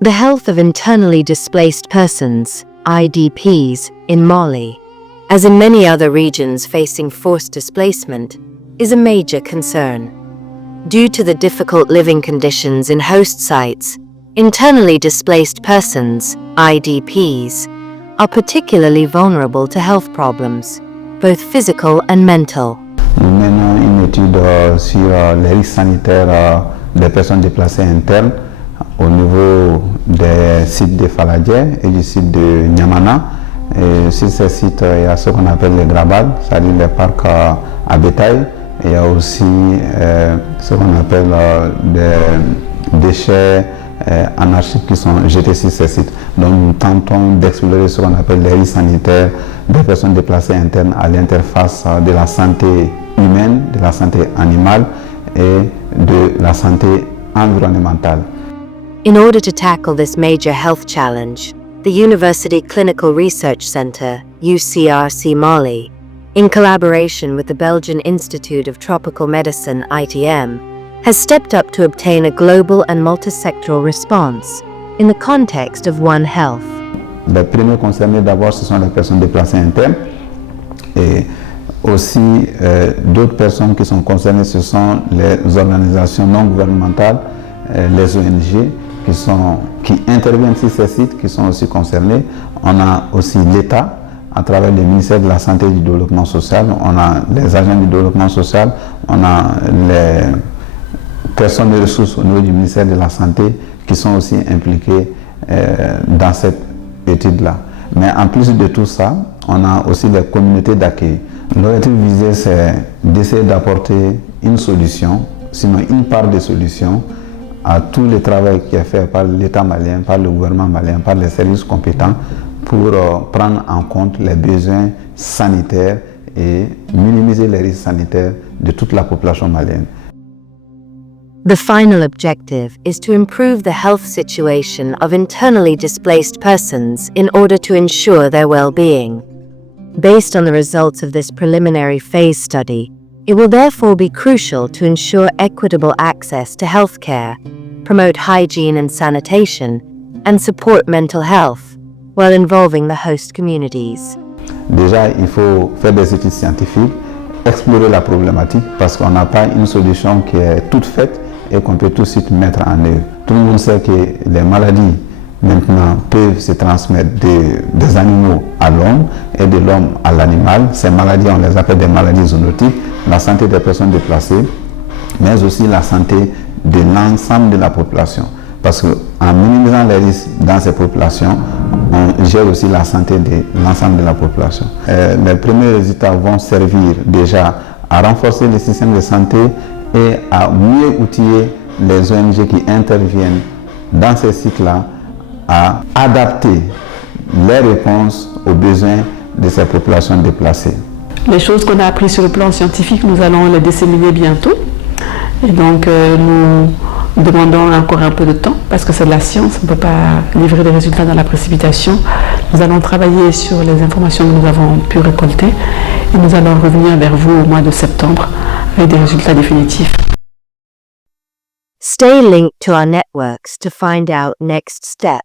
The health of internally displaced persons, IDPs, in Mali, as in many other regions facing forced displacement, is a major concern. Due to the difficult living conditions in host sites, internally displaced persons, IDPs, are particularly vulnerable to health problems, both physical and mental. Nous menons une étude sur les risques sanitaires des personnes déplacées internes au niveau des sites de Faladier et du site de Niamana. Et sur ces sites, il y a ce qu'on appelle les grabades, c'est-à-dire les parcs à bétail. Et il y a aussi ce qu'on appelle des déchets anarchiques qui sont jetés sur ces sites. Donc nous tentons d'explorer ce qu'on appelle les risques sanitaires des personnes déplacées internes à l'interface de la santé humaine, de la santé animale et de la santé environnementale. In order to tackle this major health challenge, the University Clinical Research Centre, UCRC Mali, in collaboration with the Belgian Institute of Tropical Medicine, ITM, has stepped up to obtain a global and multisectoral response in the context of One Health. Les premiers concernés d'abord, ce sont les personnes déplacées internes et aussi d'autres personnes qui sont concernées, ce sont les organisations non gouvernementales, les ONG qui interviennent sur ces sites qui sont aussi concernés. On a aussi l'État à travers le ministère de la Santé et du Développement Social, on a les agents du développement social, on a les personnes de ressources au niveau du ministère de la Santé qui sont aussi impliquées dans cette étude-là. Mais en plus de tout ça, on a aussi les communautés d'accueil. L'objectif visé, c'est d'essayer d'apporter une solution, sinon une part de solution, à tout le travail qui est fait par l'État malien, par le gouvernement malien, par les services compétents pour prendre en compte les besoins sanitaires et minimiser les risques sanitaires de toute la population malienne. The final objective is to improve the health situation of internally displaced persons in order to ensure their well-being. Based on the results of this preliminary phase study, it will therefore be crucial to ensure equitable access to healthcare, promote hygiene and sanitation, and support mental health, while involving the host communities. Déjà, il faut faire des études scientifiques, explorer la problématique, parce qu'on n'a pas une solution qui est toute faite et qu'on peut tout de suite mettre en œuvre. Tout le monde sait que les maladies maintenant peuvent se transmettre des animaux à l'homme et de l'homme à l'animal. Ces maladies, on les appelle des maladies zoonotiques. La santé des personnes déplacées, mais aussi la santé de l'ensemble de la population. Parce qu'en minimisant les risques dans ces populations, on gère aussi la santé de l'ensemble de la population. Les premiers résultats vont servir déjà à renforcer le système de santé et à mieux outiller les ONG qui interviennent dans ces sites-là à adapter les réponses aux besoins de ces populations déplacées. Les choses qu'on a apprises sur le plan scientifique, nous allons les disséminer bientôt. Et donc, nous demandons encore un peu de temps parce que c'est de la science, on ne peut pas livrer des résultats dans la précipitation. Nous allons travailler sur les informations que nous avons pu récolter et nous allons revenir vers vous au mois de septembre avec des résultats définitifs. Stay linked to our networks to find out next step.